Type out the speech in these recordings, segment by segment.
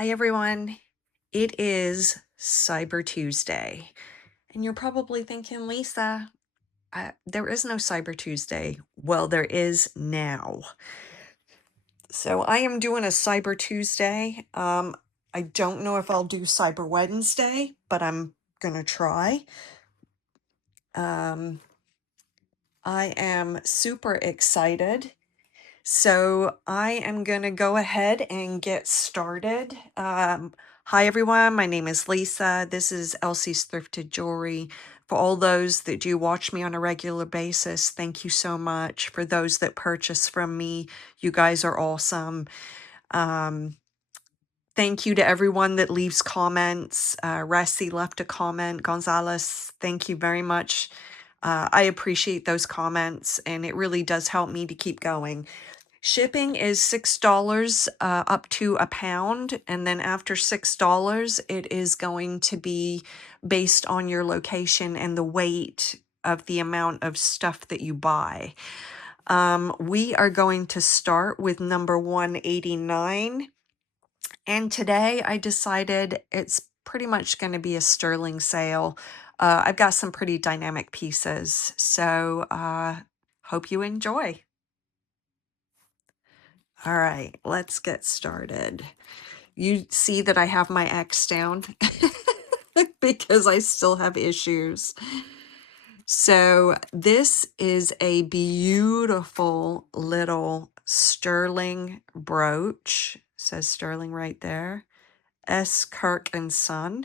Hi everyone, it is Cyber Tuesday, and you're probably thinking, Lisa, there is no Cyber Tuesday. Well, there is now. So I am doing a Cyber Tuesday. I don't know if I'll do Cyber Wednesday, but I'm gonna try. I am super excited. So I am going to go ahead and get started. Hi, everyone. My name is Lisa. This is Elsie's Thrifted Jewelry. For all those that do watch me on a regular basis, thank you so much. For those that purchase from me, you guys are awesome. Thank you to everyone that leaves comments. Ressi left a comment. Gonzalez, thank you very much. I appreciate those comments, and it really does help me to keep going. Shipping is $6 up to a pound, and then after $6, it is going to be based on your location and the weight of the amount of stuff that you buy. We are going to start with number 189, and today I decided it's pretty much going to be a sterling sale. I've got some pretty dynamic pieces, so hope you enjoy. All right, let's get started. You see that I have my X down because I still have issues. So this is a beautiful little sterling brooch. It says sterling right there. S. Kirk and Son.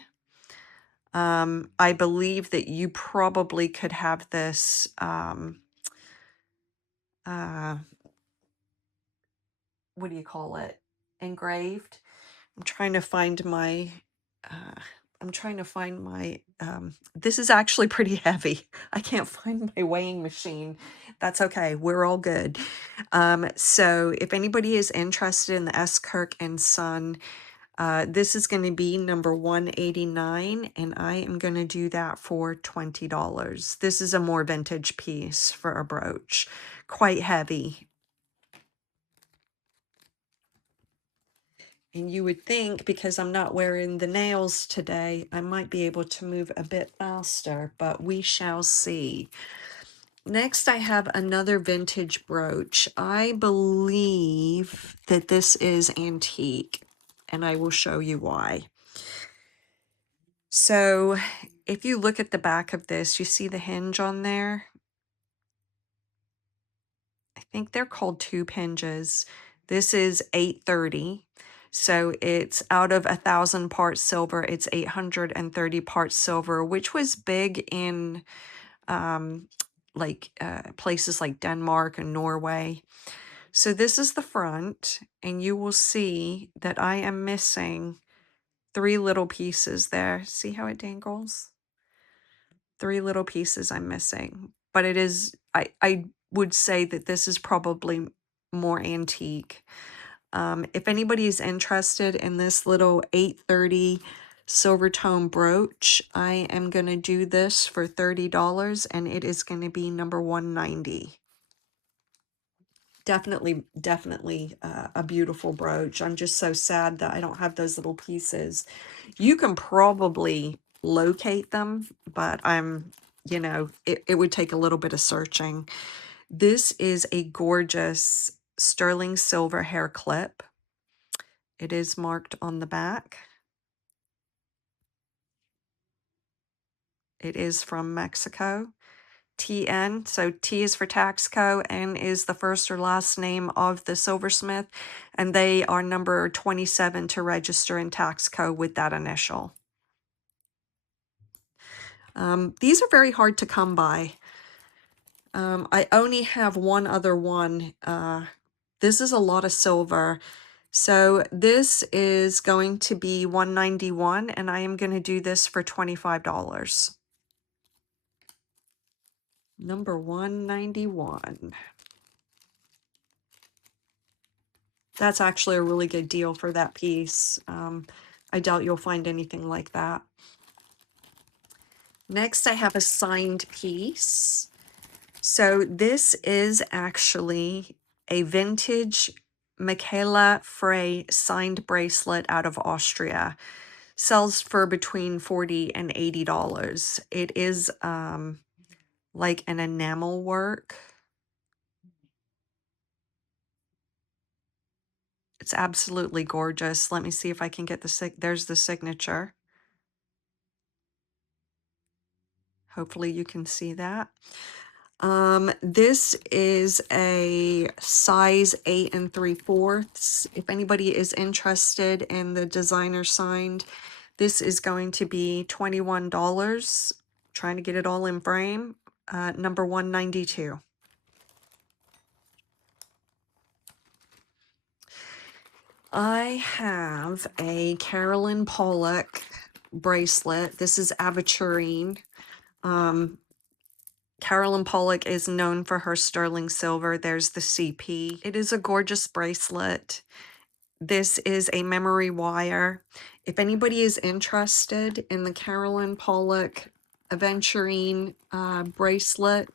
I believe that you probably could have this what do you call it? Engraved. I'm trying to find my, this is actually pretty heavy. I can't find my weighing machine. That's okay. We're all good. So if anybody is interested in the S. Kirk and Son, this is going to be number 189, and I am going to do that for $20. This is a more vintage piece for a brooch. Quite heavy. And you would think, because I'm not wearing the nails today, I might be able to move a bit faster, but we shall see. Next, I have another vintage brooch. I believe that this is antique, and I will show you why. So if you look at the back of this, you see the hinge on there? I think they're called tube hinges. This is 830. So it's out of 1,000 parts silver, it's 830 parts silver, which was big in places like Denmark and Norway. So this is the front, and you will see that I am missing 3 little pieces there. See how it dangles? 3 little pieces I'm missing. But it is, I would say that this is probably more antique. If anybody is interested in this little 830 silver tone brooch, I am going to do this for $30, and it is going to be number 190. Definitely a beautiful brooch. I'm just so sad that I don't have those little pieces. You can probably locate them, but it would take a little bit of searching. This is a gorgeous sterling silver hair clip. It is marked on the back. It is from Mexico. TN, so T is for Taxco, N is the first or last name of the silversmith, and they are number 27 to register in Taxco with that initial. These are very hard to come by. I only have one other one. This is a lot of silver. So this is going to be 191, and I am going to do this for $25. Number 191. That's actually a really good deal for that piece. I doubt you'll find anything like that. Next, I have a signed piece. So this is actually a vintage Michaela Frey signed bracelet out of Austria. Sells for between $40 and $80. It is like an enamel work. It's absolutely gorgeous. Let me see if I can get there's the signature. Hopefully you can see that. This is a size 8 3/4. If anybody is interested in the designer signed, this is going to be $21. Trying to get it all in frame. Number 192. I have a Carolyn Pollock bracelet. This is aventurine. Carolyn Pollock is known for her sterling silver. There's the CP. It is a gorgeous bracelet. This is a memory wire. If anybody is interested in the Carolyn Pollock aventurine bracelet,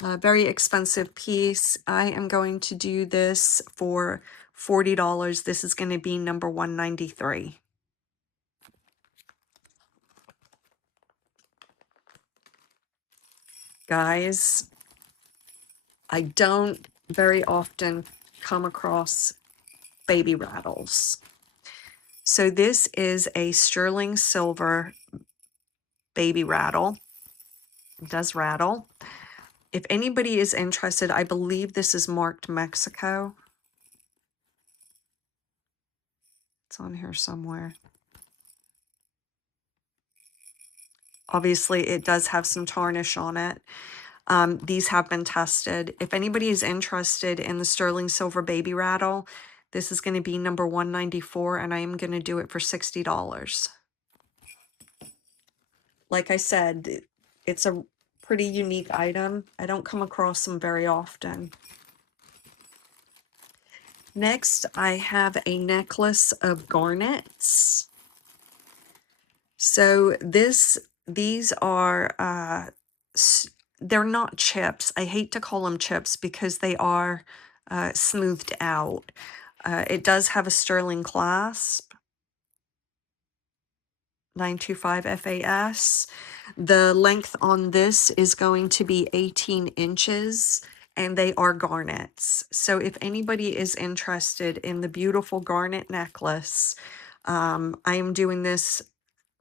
very expensive piece, I am going to do this for $40. This is going to be number 193. Guys, I don't very often come across baby rattles. So this is a sterling silver baby rattle. It does rattle. If anybody is interested, I believe this is marked Mexico. It's on here somewhere. Obviously, it does have some tarnish on it. These have been tested. If anybody is interested in the sterling silver baby rattle, this is going to be number 194, and I am going to do it for $60. Like I said, it's a pretty unique item. I don't come across them very often. Next, I have a necklace of garnets. So these are, they're not chips. I hate to call them chips because they are smoothed out. It does have a sterling clasp, 925 FAS. The length on this is going to be 18 inches, and they are garnets. So if anybody is interested in the beautiful garnet necklace, I am doing this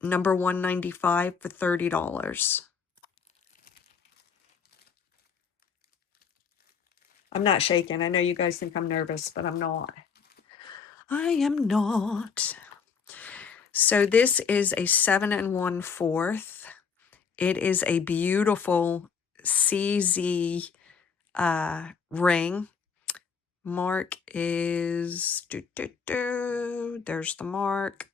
number 195 for $30. I'm not shaking. I know you guys think I'm nervous, but I'm not. I am not. So this is a 7 1/4. It is a beautiful CZ ring. Mark is there's the mark.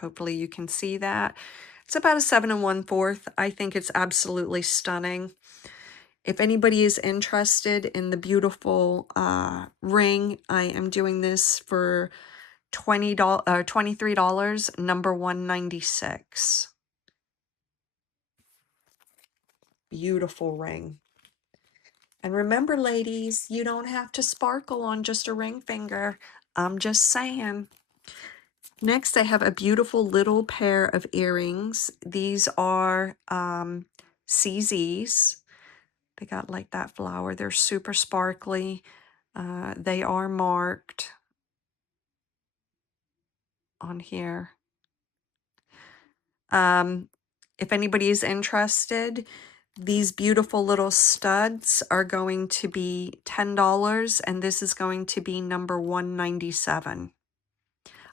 Hopefully you can see that. It's about a 7 1/4. I think it's absolutely stunning. If anybody is interested in the beautiful ring, I am doing this for $23, number 196. Beautiful ring. And remember, ladies, you don't have to sparkle on just a ring finger. I'm just saying. Next, I have a beautiful little pair of earrings. These are CZs. They got like that flower. They're super sparkly. They are marked on here. If anybody is interested, these beautiful little studs are going to be $10, and this is going to be number 197.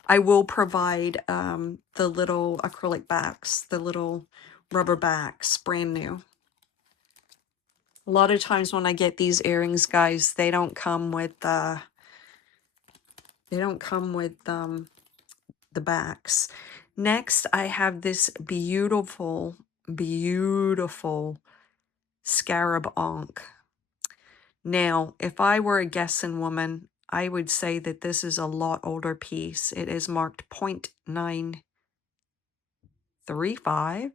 I will provide the little acrylic backs, the little rubber backs, brand new. A lot of times when I get these earrings, guys, they don't come with the backs. Next, I have this beautiful, beautiful scarab ankh. Now, if I were a guessing woman, I would say that this is a lot older piece. It is marked 0.93525.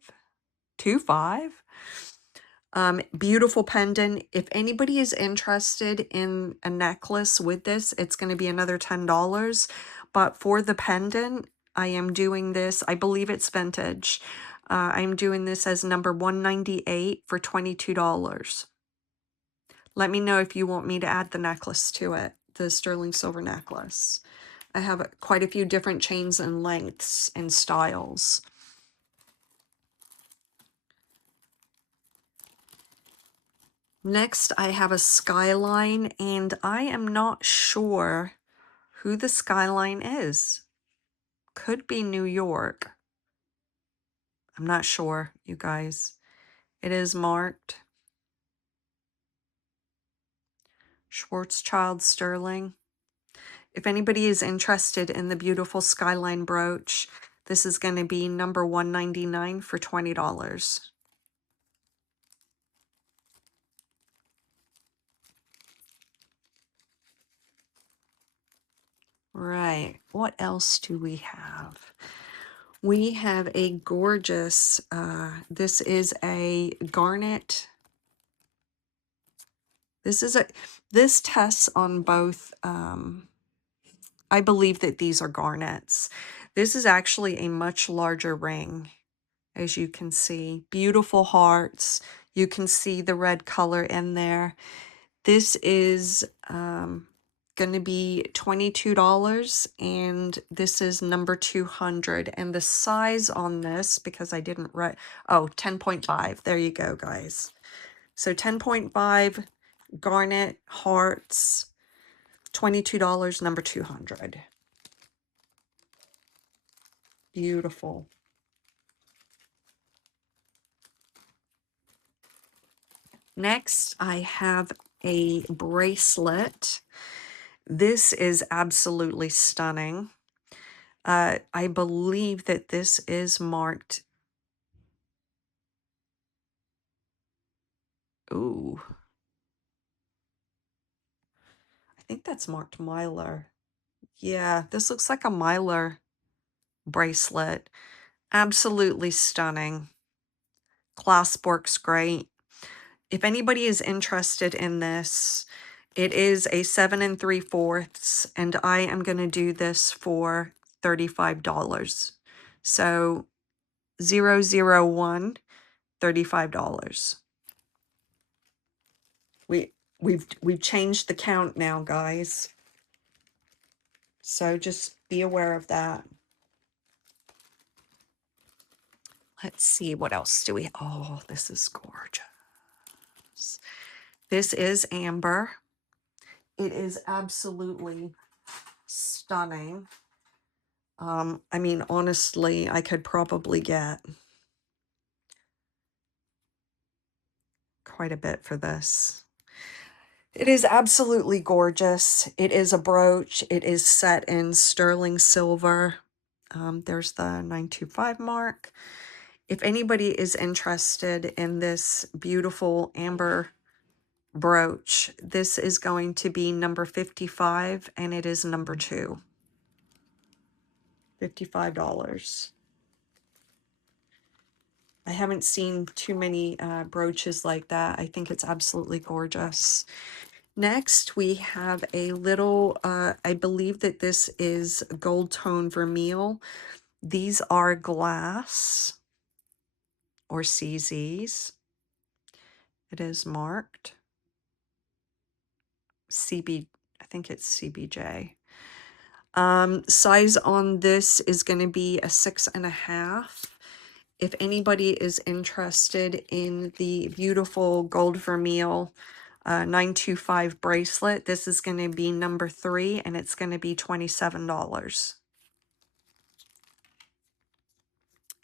Beautiful pendant. If anybody is interested in a necklace with this, it's going to be another $10. But for the pendant, I am doing this. I believe it's vintage. I'm doing this as number 198 for $22. Let me know if you want me to add the necklace to it, the sterling silver necklace. I have quite a few different chains and lengths and styles. Next, I have a skyline, and I am not sure who the skyline is. Could be New York. I'm not sure, you guys. It is marked Schwarzschild Sterling. If anybody is interested in the beautiful skyline brooch, this is going to be number 199 for $20. Right. What else do we have? We have a gorgeous, this is a garnet. This tests on both, I believe that these are garnets. This is actually a much larger ring, as you can see. Beautiful hearts. You can see the red color in there. This is going to be $22, and this is number 200. And the size on this, because I didn't write, oh, 10.5. There you go, guys. So 10.5 garnet hearts, $22, number 200. Beautiful. Next, I have a bracelet. This is absolutely stunning. I believe that this is marked. Ooh. I think that's marked Mylar. Yeah, this looks like a Mylar bracelet. Absolutely stunning. Clasp works great. If anybody is interested in this, it is a 7 3/4, and I am going to do this for $35. So 001, $35. We've changed the count now, guys. So just be aware of that. Let's see, what else do we, oh, this is gorgeous. This is amber. It is absolutely stunning. I mean, honestly, I could probably get quite a bit for this. It is absolutely gorgeous. It is a brooch. It is set in sterling silver. There's the 925 mark. If anybody is interested in this beautiful amber brooch, this is going to be number 55, and it is number 2. $55. I haven't seen too many brooches like that. I think it's absolutely gorgeous. Next, we have a little, I believe that this is gold tone vermeil. These are glass or CZs. It is marked CB, I think it's CBJ. Size on this is going to be a 6.5. If anybody is interested in the beautiful gold vermeil 925 bracelet, this is going to be number 3, and it's going to be $27.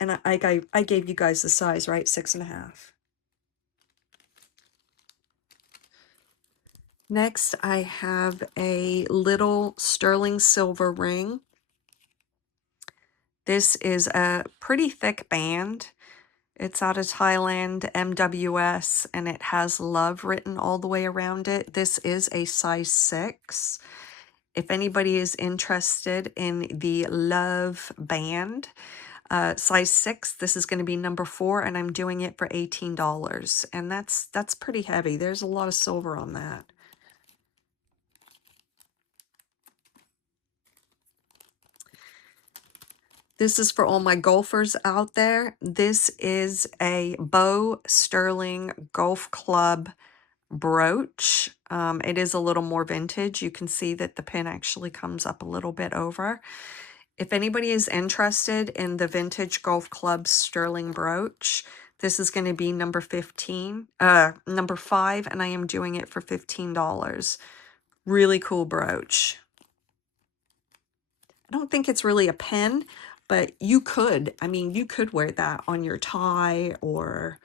And I gave you guys the size, right? 6.5. Next, I have a little sterling silver ring. This is a pretty thick band. It's out of Thailand, MWS, and it has love written all the way around it. This is a size 6. If anybody is interested in the love band, Size 6, this is going to be number 4, and I'm doing it for $18. And that's pretty heavy. There's a lot of silver on that. This is for all my golfers out there. This is a Bow Sterling Golf Club brooch. It is a little more vintage. You can see that the pin actually comes up a little bit over. If anybody is interested in the vintage golf club sterling brooch, this is going to be number 5, and I am doing it for $15. Really cool brooch. I don't think it's really a pin, but you could, I mean, you could wear that on your tie, or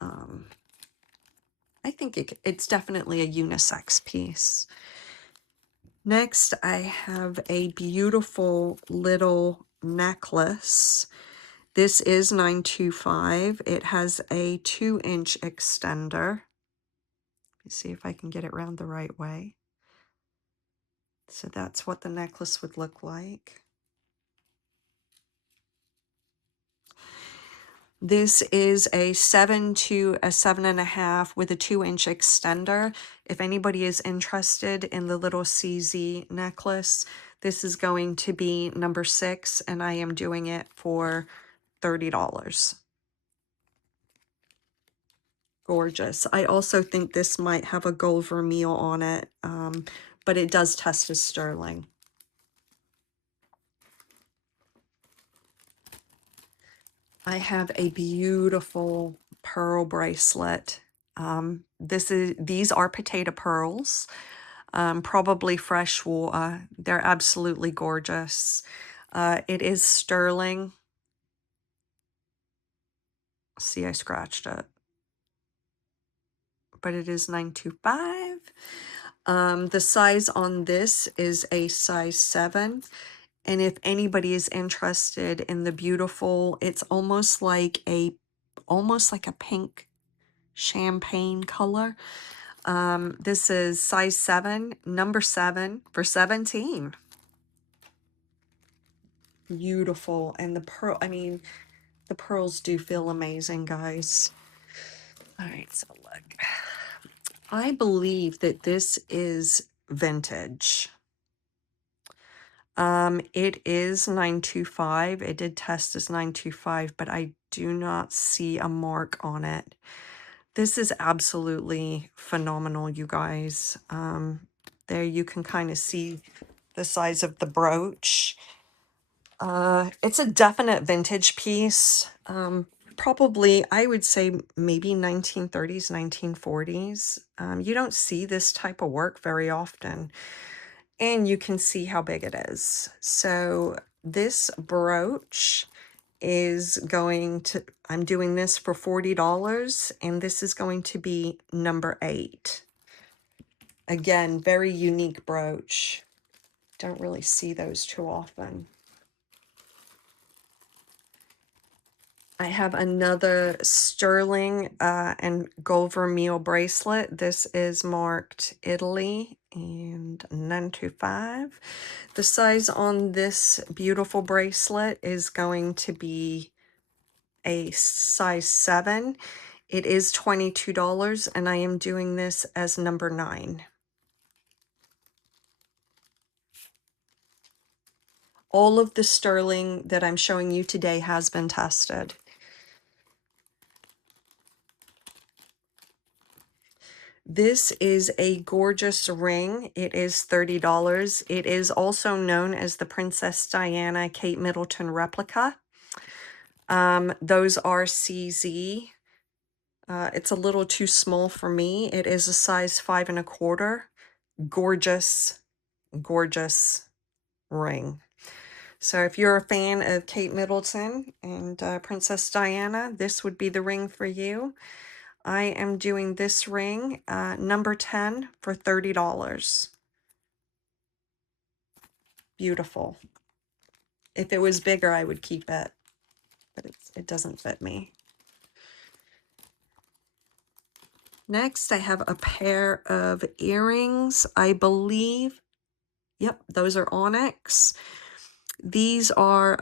I think it's definitely a unisex piece. Next, I have a beautiful little necklace. This is 925. It has a 2-inch extender. Let me see if I can get it around the right way. So that's what the necklace would look like. This is a 7 to a 7.5 with a 2-inch extender. If anybody is interested in the little CZ necklace, this is going to be number 6, and I am doing it for $30. Gorgeous. I also think this might have a gold vermeil on it, but it does test as sterling. I have a beautiful pearl bracelet. These are potato pearls, probably fresh water. They're absolutely gorgeous. It is sterling. See, I scratched it, but it is 925. The size on this is a size 7. And if anybody is interested in the beautiful, it's almost like a pink champagne color. This is size 7, number 7 for 17. Beautiful. And the pearl, I mean, the pearls do feel amazing, guys. All right, so look. I believe that this is vintage. It is 925. It did test as 925, but I do not see a mark on it. This is absolutely phenomenal, you guys. There you can kind of see the size of the brooch. It's a definite vintage piece. Probably, I would say maybe 1930s, 1940s. You don't see this type of work very often. And you can see how big it is. So this brooch is going to, I'm doing this for $40, and this is going to be number 8. Again, very unique brooch. Don't really see those too often. I have another sterling and gold vermeil bracelet. This is marked Italy and 925. The size on this beautiful bracelet is going to be a size 7. It is $22, and I am doing this as number 9. All of the sterling that I'm showing you today has been tested. This is a gorgeous ring. It is $30. It is also known as the Princess Diana Kate Middleton replica. Those are CZ. It's a little too small for me. It is a size 5 1/4. Gorgeous, gorgeous ring. So if you're a fan of Kate Middleton and Princess Diana, this would be the ring for you. I am doing this ring, number 10, for $30. Beautiful. If it was bigger, I would keep it, but it doesn't fit me. Next, I have a pair of earrings. I believe, yep, those are onyx. These are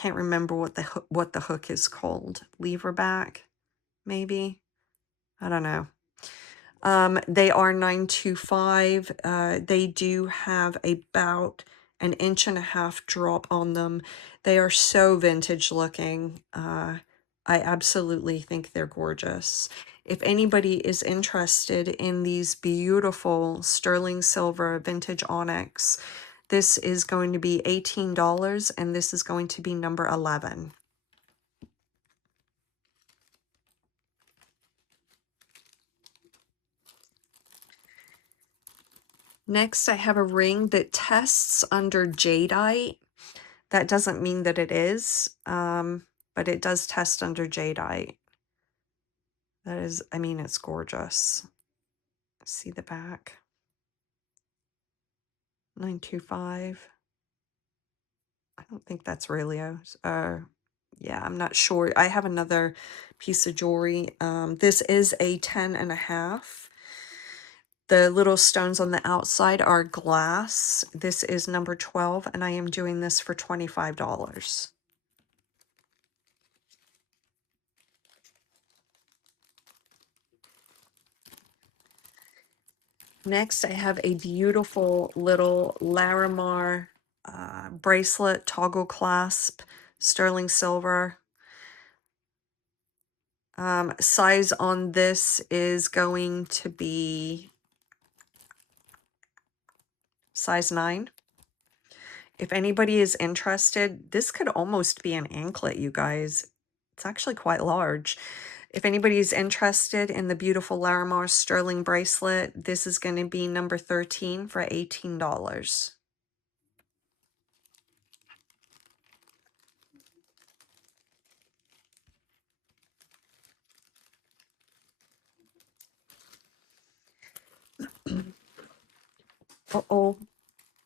can't remember what the hook is called. Lever back, maybe. I don't know. They are 925. They do have about an inch and a half drop on them. They are so vintage looking. I absolutely think they're gorgeous. If anybody is interested in these beautiful sterling silver vintage onyx, this is going to be $18 and this is going to be number 11. Next, I have a ring that tests under jadeite. That doesn't mean that it is, but it does test under jadeite. That is, I mean, it's gorgeous. See the back. 925. I don't think that's Raylio's. Yeah, I'm not sure. I have another piece of jewelry. This is a 10.5. The little stones on the outside are glass. This is number 12, and I am doing this for $25. Next, I have a beautiful little Larimar bracelet, toggle clasp, sterling silver. Size on this is going to be size 9. If anybody is interested, this could almost be an anklet, you guys. It's actually quite large. If anybody is interested in the beautiful Larimar sterling bracelet, this is going to be number 13 for $18. Uh-oh,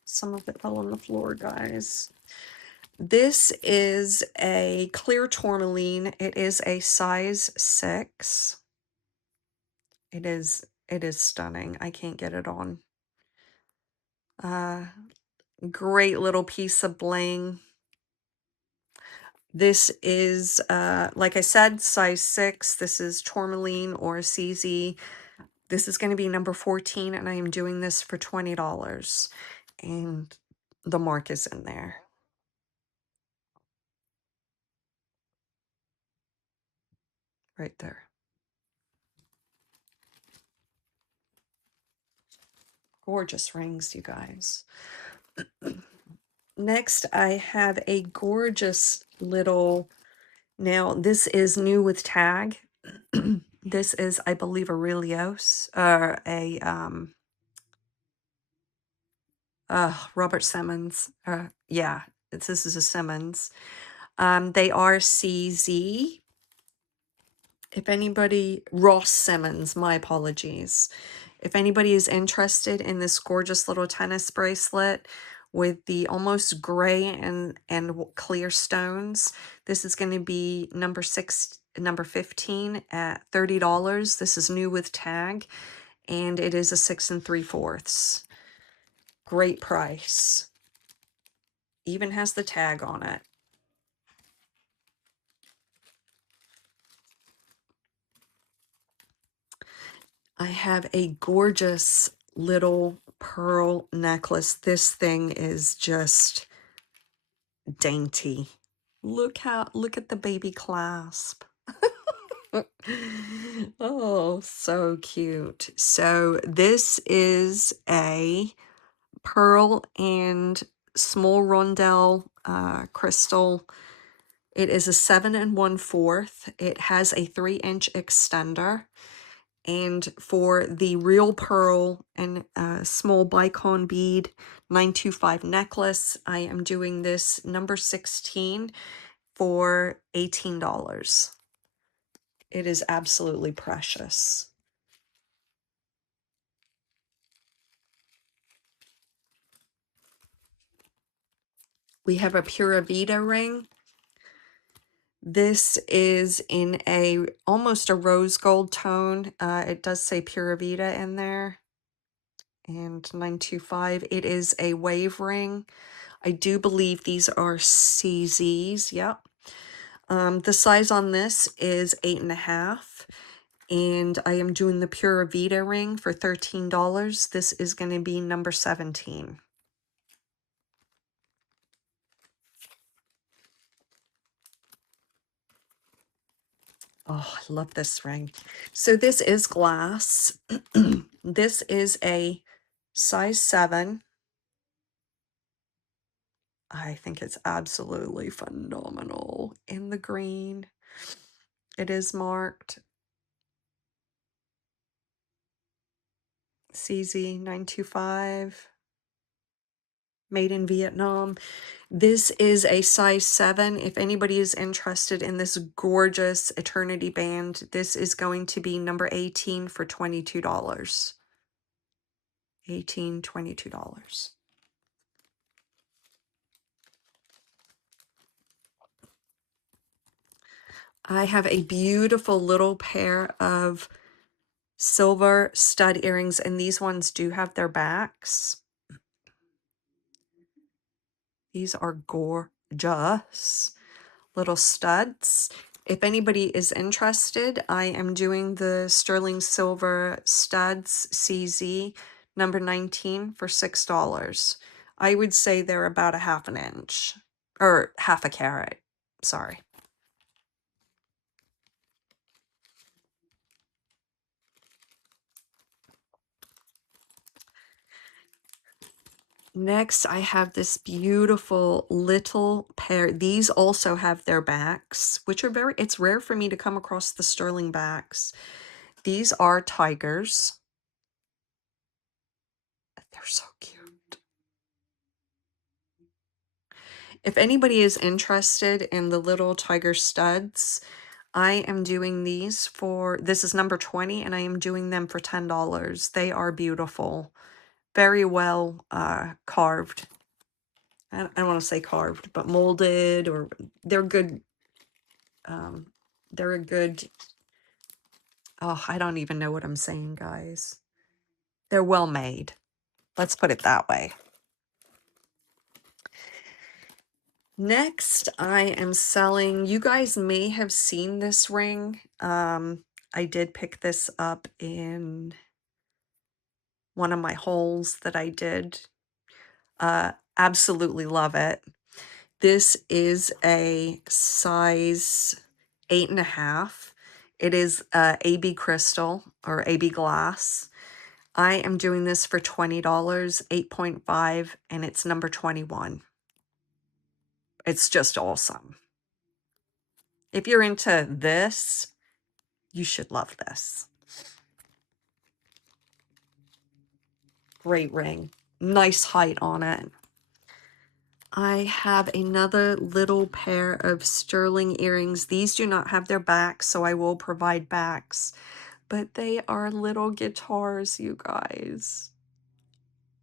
some of it fell on the floor, guys. This is a clear tourmaline. It is a size 6. It is stunning. I can't get it on. Great little piece of bling. This is, like I said, size 6. This is tourmaline or CZ. This is going to be number 14, and I am doing this for $20. And the mark is in there. Right there. Gorgeous rings, you guys. Next, I have a gorgeous little, now this is new with tag. This is, I believe, a Relios, or a Robert Simmons. Yeah, this is a Simmons. They are CZ. If anybody, Ross Simmons, my apologies. If anybody is interested in this gorgeous little tennis bracelet with the almost gray and clear stones, this is going to be number 15 at $30. This is new with tag, and it is a 6 3/4. Great price. Even has the tag on it. I have a gorgeous little pearl necklace. This thing is just dainty. Look at the baby clasp. Oh, so cute. So this is a pearl and small rondelle crystal. It is a 7 1/4. It has a 3-inch extender. And for the real pearl and small bicon bead 925 necklace, I am doing this number 16 for $18. It is absolutely precious. We have a Pura Vida ring. This is in almost a rose gold tone. It does say Pura Vida in there. And 925. It is a wave ring. I do believe these are CZs. Yep. The size on this is 8.5, and I am doing the Pura Vida ring for $13. This is going to be number 17. Oh, I love this ring. So this is glass. This is a size 7. I think it's absolutely phenomenal in the green. It is marked CZ925, made in Vietnam. This is a size 7. If anybody is interested in this gorgeous Eternity band, this is going to be number 18 for $22. 18, $22. I have a beautiful little pair of silver stud earrings, and these ones do have their backs. These are gorgeous little studs. If anybody is interested, I am doing the sterling silver studs CZ number 19 for $6. I would say they're about a half an inch, or half a carat, sorry. Next, I have this beautiful little pair. These also have their backs, which are it's rare for me to come across the sterling backs. These are tigers. They're so cute. If anybody is interested in the little tiger studs, I am doing these for, this is number 20, and I am doing them for $10. They are beautiful. Very well carved. I don't want to say carved, but molded, or they're good. They're a good, oh, I don't even know what I'm saying, guys. They're well made. Let's put it that way. Next, I am selling, you guys may have seen this ring. I did pick this up in one of my hauls that I did. Absolutely love it. This is a size 8.5. It is AB crystal or AB glass. I am doing this for $20, 8.5, and it's number 21. It's just awesome. If you're into this, you should love this. Great ring. Nice height on it. I have another little pair of sterling earrings. These do not have their backs, so I will provide backs. But they are little guitars, you guys,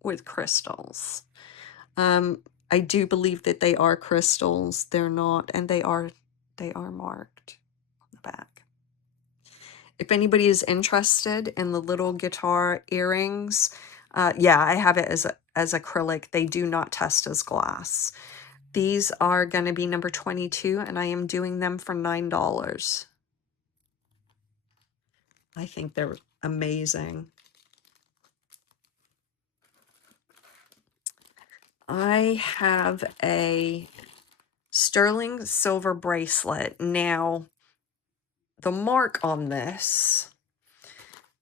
with crystals. I do believe that they are crystals. They're not, and they are marked on the back. If anybody is interested in the little guitar earrings, yeah, I have it as acrylic. They do not test as glass. These are going to be number 22, and I am doing them for $9. I think they're amazing. I have a sterling silver bracelet. Now, the mark on this,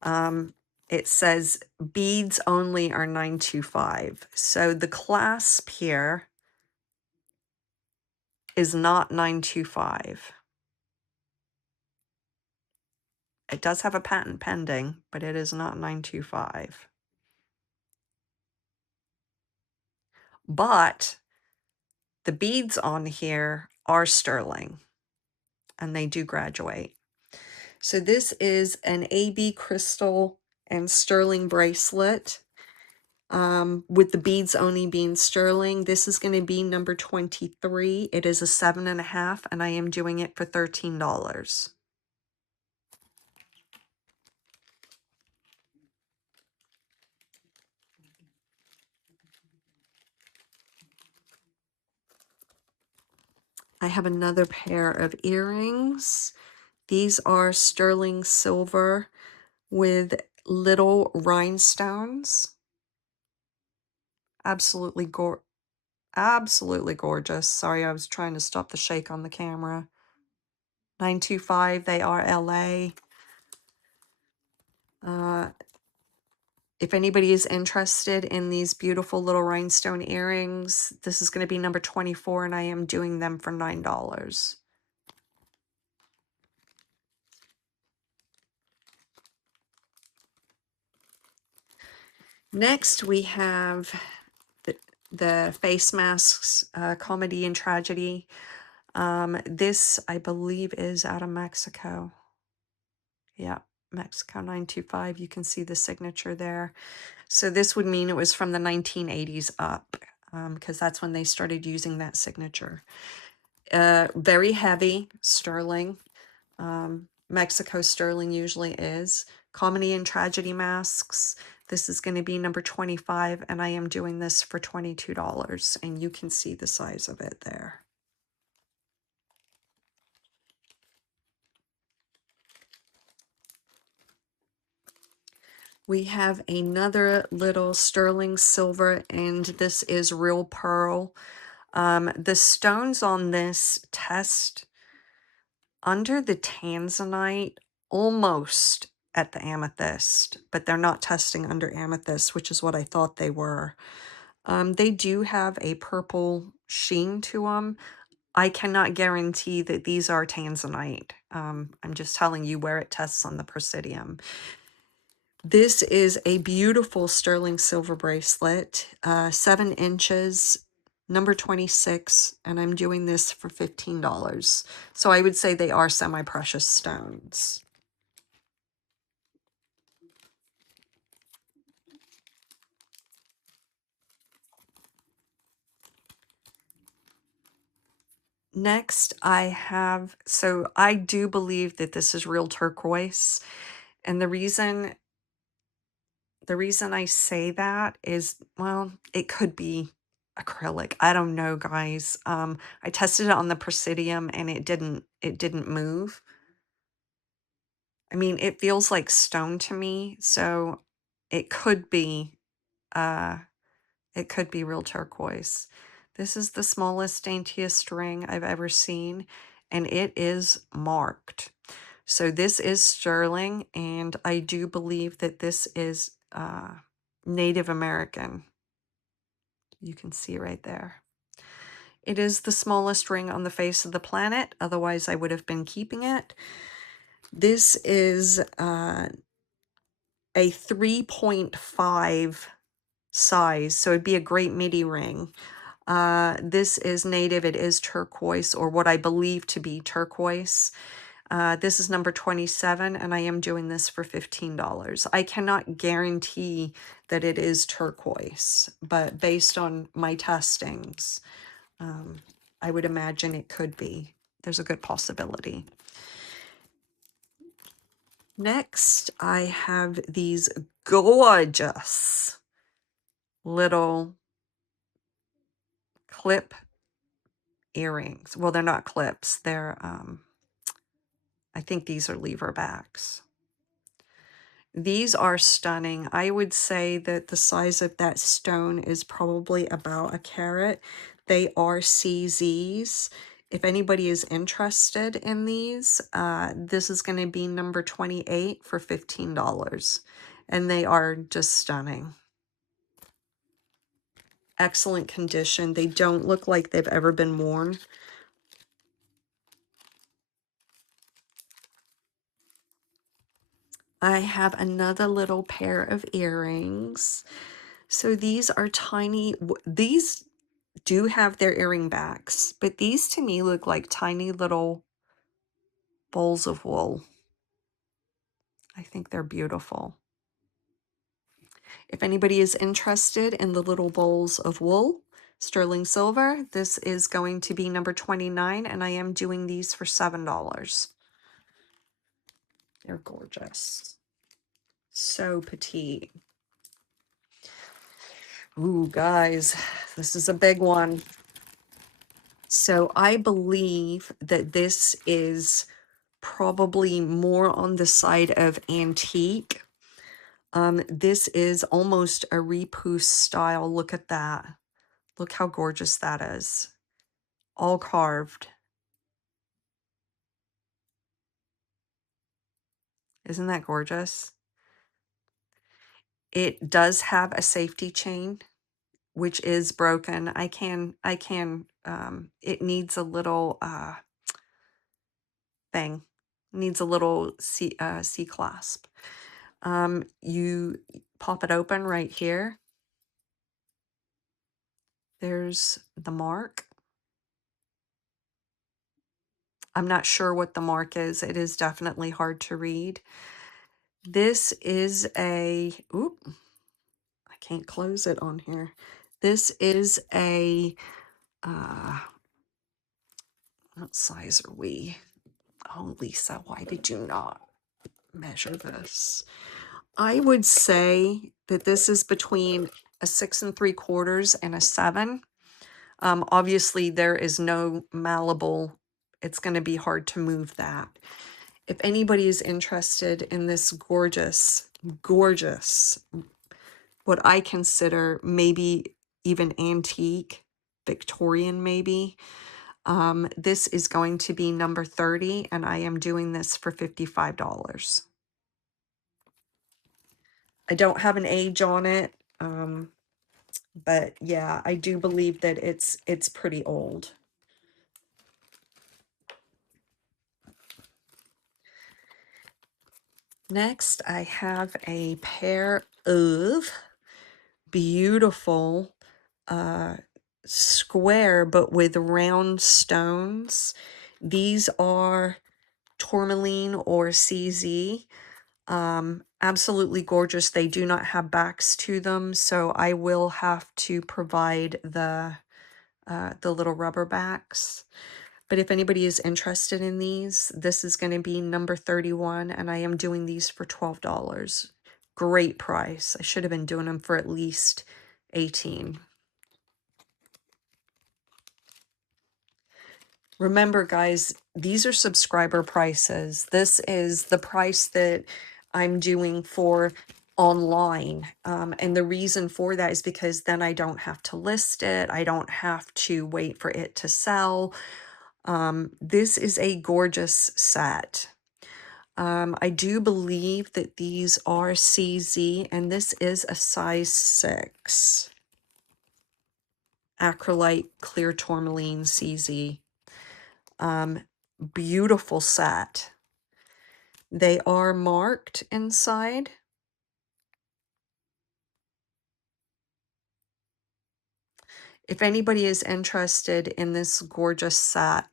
it says beads only are 925. So the clasp here is not 925. It does have a patent pending, but it is not 925. But the beads on here are sterling, and they do graduate. So this is an AB crystal and sterling bracelet, with the beads only being sterling. This is going to be number 23. It is a 7.5, and I am doing it for $13. I have another pair of earrings. These are sterling silver with little rhinestones. Absolutely gorgeous. Sorry, I was trying to stop the shake on the camera. 925, they are LA. If anybody is interested in these beautiful little rhinestone earrings, this is going to be number 24, and I am doing them for $9. Next, we have the face masks, comedy and tragedy. This, I believe, is out of Mexico. Yeah, Mexico 925. You can see the signature there. So this would mean it was from the 1980s up, because that's when they started using that signature. Very heavy, sterling. Mexico sterling usually is. Comedy and tragedy masks. This is going to be number 25, and I am doing this for $22, and you can see the size of it there. We have another little sterling silver, and this is real pearl. The stones on this test under the tanzanite, almost at the amethyst, but they're not testing under amethyst, which is what I thought they were. They do have a purple sheen to them. I cannot guarantee that these are tanzanite. I'm just telling you where it tests on the Presidium. This is a beautiful sterling silver bracelet, 7 inches, number 26, and I'm doing this for $15. So I would say they are semi-precious stones. Next, I have, so I do believe that this is real turquoise. And the reason I say that is, well, it could be acrylic. I don't know, guys. I tested it on the Presidium and it didn't move. I mean, it feels like stone to me, so it could be uh it could be real turquoise. This is the smallest, daintiest ring I've ever seen, and it is marked. So this is sterling, and I do believe that this is Native American. You can see right there. It is the smallest ring on the face of the planet, otherwise I would have been keeping it. This is a 3.5 size, so it'd be a great midi ring. This is native, it is turquoise, or what I believe to be turquoise. This is number 27, and I am doing this for $15. I cannot guarantee that it is turquoise, but based on my testings, I would imagine it could be. There's a good possibility. Next, I have these gorgeous little clip earrings. Well, they're not clips. They're, I think these are lever backs. These are stunning. I would say that the size of that stone is probably about a carat. They are CZs. If anybody is interested in these, this is going to be number 28 for $15. And they are just stunning. Excellent condition. They don't look like they've ever been worn. I have another little pair of earrings. So these are tiny. These do have their earring backs, but these to me look like tiny little bowls of wool. I think they're beautiful. If anybody is interested in the little bowls of wool, sterling silver, this is going to be number 29, and I am doing these for $7. They're gorgeous. So petite. Ooh, guys, this is a big one. So I believe that this is probably more on the side of antique. This is almost a repousse style. Look at that. Look how gorgeous that is. All carved. Isn't that gorgeous? It does have a safety chain, which is broken. It needs a little thing. Needs a little C clasp. You pop it open right here. There's the mark. I'm not sure what the mark is. It is definitely hard to read. This is oop, I can't close it on here. This is uh, what size are we? Oh, Lisa, why did you not measure this? I would say that this is between a 6 3/4 and a 7. Obviously, there is no malleable. It's going to be hard to move that. If anybody is interested in this gorgeous, gorgeous, what I consider maybe even antique, Victorian maybe, this is going to be number 30, and I am doing this for $55. I don't have an age on it, but yeah, I do believe that it's pretty old. Next, I have a pair of beautiful square but with round stones. These are tourmaline or CZ. Absolutely gorgeous. They do not have backs to them, so I will have to provide the little rubber backs. But if anybody is interested in these, this is going to be number 31, and I am doing these for $12. Great price. I should have been doing them for at least 18. Remember, guys, these are subscriber prices. This is the price that I'm doing for online. And the reason for that is because then I don't have to list it. I don't have to wait for it to sell. This is a gorgeous set. I do believe that these are CZ, and this is a size 6. Acrylite clear tourmaline CZ. Beautiful set. They are marked inside. If anybody is interested in this gorgeous set,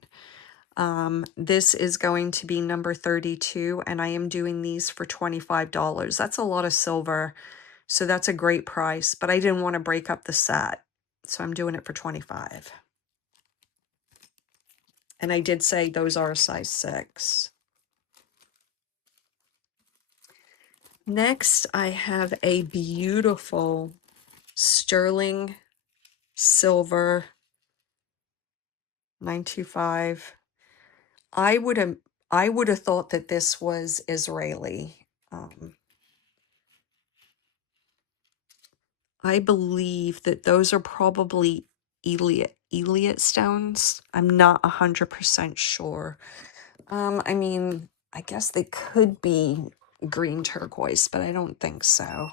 this is going to be number 32, and I am doing these for $25. That's a lot of silver, so that's a great price, but I didn't want to break up the set, so I'm doing it for 25. And I did say those are a size 6. Next, I have a beautiful sterling silver 925. I would have thought that this was Israeli. I believe that those are probably Elliot stones. I'm not 100% sure. I mean, I guess they could be green turquoise, but I don't think so.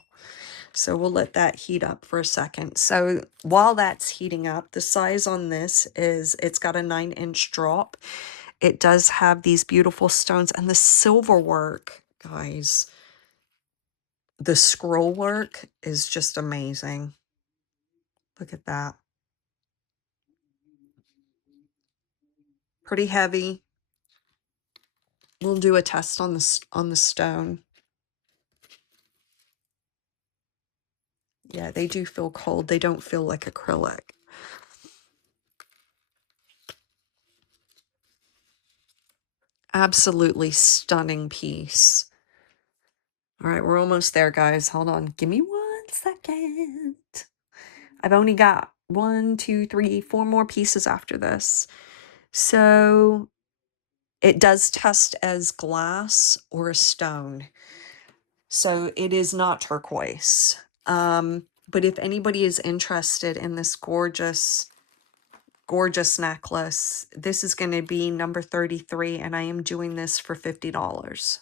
So we'll let that heat up for a second. So while that's heating up, the size on this is, it's got a 9-inch drop. It does have these beautiful stones, and the silver work, guys, the scroll work is just amazing. Look at that. Pretty heavy. We'll do a test on the stone. Yeah, they do feel cold. They don't feel like acrylic. Absolutely stunning piece. All right, we're almost there, guys. Hold on. Give me 1 second. I've only got 1, 2, 3, 4 more pieces after this. So it does test as glass or a stone. So it is not turquoise. But if anybody is interested in this gorgeous, gorgeous necklace, this is going to be number 33, and I am doing this for $50.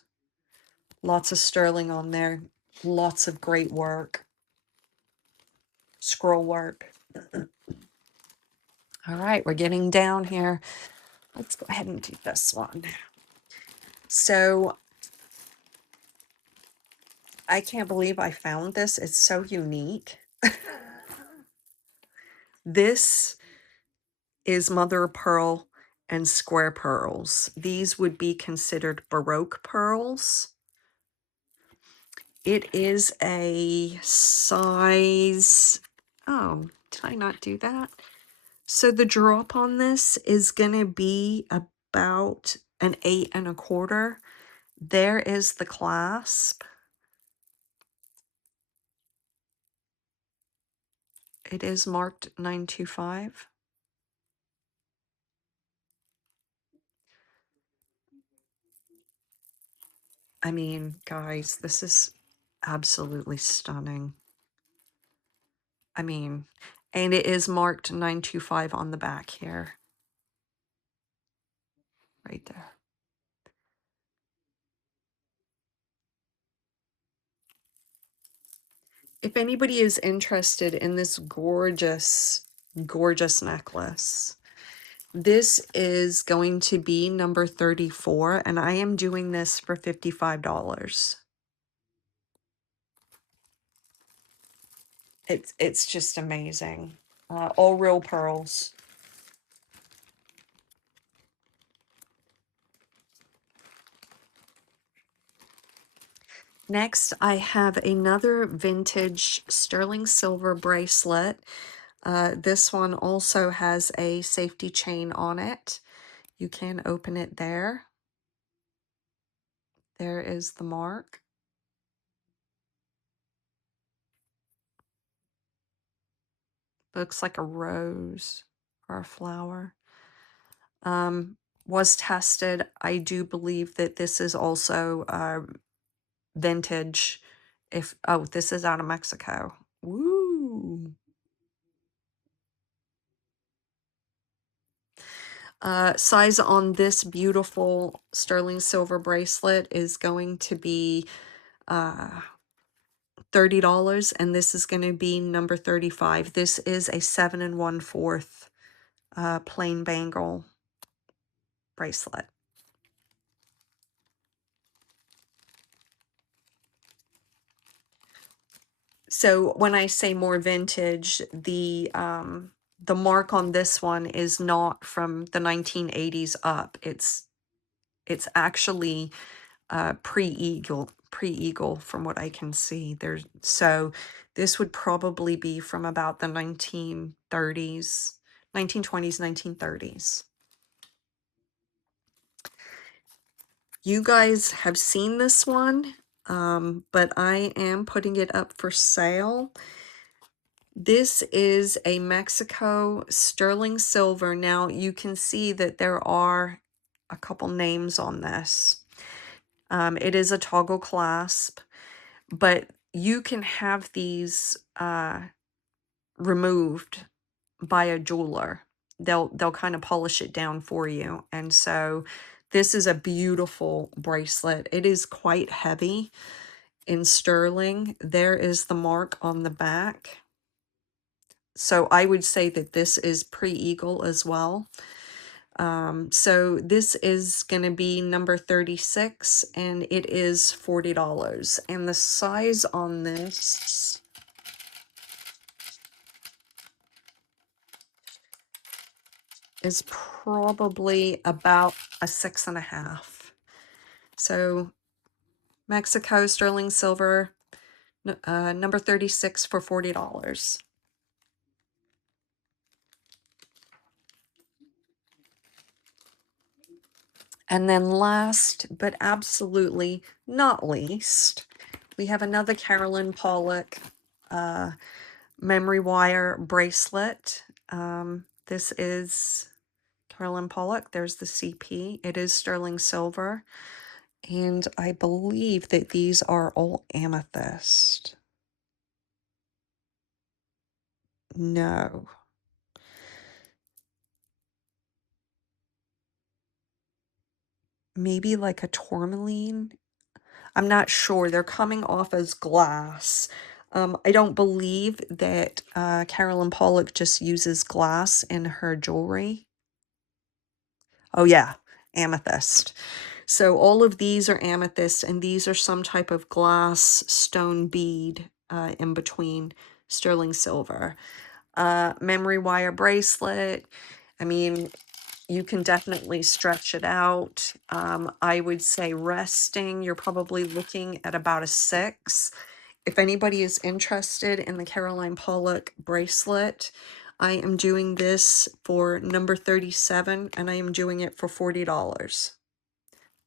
Lots of sterling on there. Lots of great work. Scroll work. All right, we're getting down here. Let's go ahead and do this one. So I can't believe I found this. It's so unique. This is mother of pearl and square pearls. These would be considered Baroque pearls. It is a size, oh, did I not do that? So the drop on this is going to be about an 8 1/4. There is the clasp. It is marked 925. I mean, guys, this is absolutely stunning. I mean, and it is marked 925 on the back here. Right there. If anybody is interested in this gorgeous, gorgeous necklace, this is going to be number 34, and I am doing this for $55. It's just amazing. All real pearls. Next, I have another vintage sterling silver bracelet. This one also has a safety chain on it. You can open it there. There is the mark. Looks like a rose or a flower. Was tested. I do believe that this is also vintage. Oh, this is out of Mexico. Woo! Size on this beautiful sterling silver bracelet is going to be $30, and this is going to be number 35. This is a 7 1/4 plain bangle bracelet. So when I say more vintage, the mark on this one is not from the 1980s up. It's actually pre-eagle from what I can see. So this would probably be from about the 1930s, 1920s, 1930s. You guys have seen this one, but I am putting it up for sale. This is a Mexico sterling silver. Now you can see that there are a couple names on this. It is a toggle clasp, but you can have these removed by a jeweler. They'll kind of polish it down for you. And so this is a beautiful bracelet. It is quite heavy in sterling. There is the mark on the back. So I would say that this is pre-eagle as well. So this is going to be number 36, and it is $40. And the size on this is probably about a 6.5. So Mexico sterling silver, number 36 for $40. And then last, but absolutely not least, we have another Carolyn Pollock memory wire bracelet. This is Carolyn Pollock. There's the CP. It is sterling silver. And I believe that these are all amethyst. No. Maybe like a tourmaline. I'm not sure. They're coming off as glass. I don't believe that Carolyn Pollock just uses glass in her jewelry. Oh, yeah, amethyst. So all of these are amethyst, and these are some type of glass stone bead in between sterling silver. Memory wire bracelet. I mean, you can definitely stretch it out. I would say resting, you're probably looking at about a 6. If anybody is interested in the Caroline Pollock bracelet, I am doing this for number 37, and I am doing it for $40.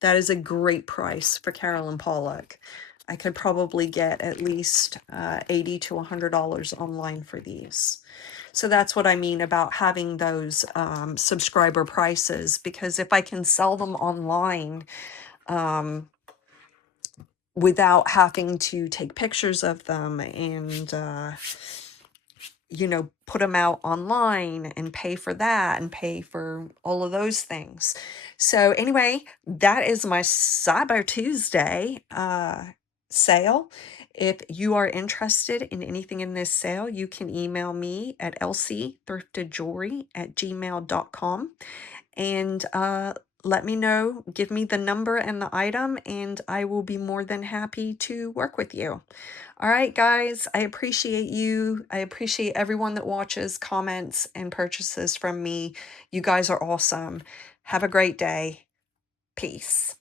That is a great price for Carolyn Pollock. I could probably get at least $80 to $100 online for these. So that's what I mean about having those subscriber prices, because if I can sell them online without having to take pictures of them and you know, put them out online and pay for that and pay for all of those things. So anyway, that is my Cyber Tuesday sale. If you are interested in anything in this sale, you can email me at lcthriftedjewelry@gmail.com and let me know, give me the number and the item, and I will be more than happy to work with you. All right, guys, I appreciate you. I appreciate everyone that watches, comments, and purchases from me. You guys are awesome. Have a great day. Peace.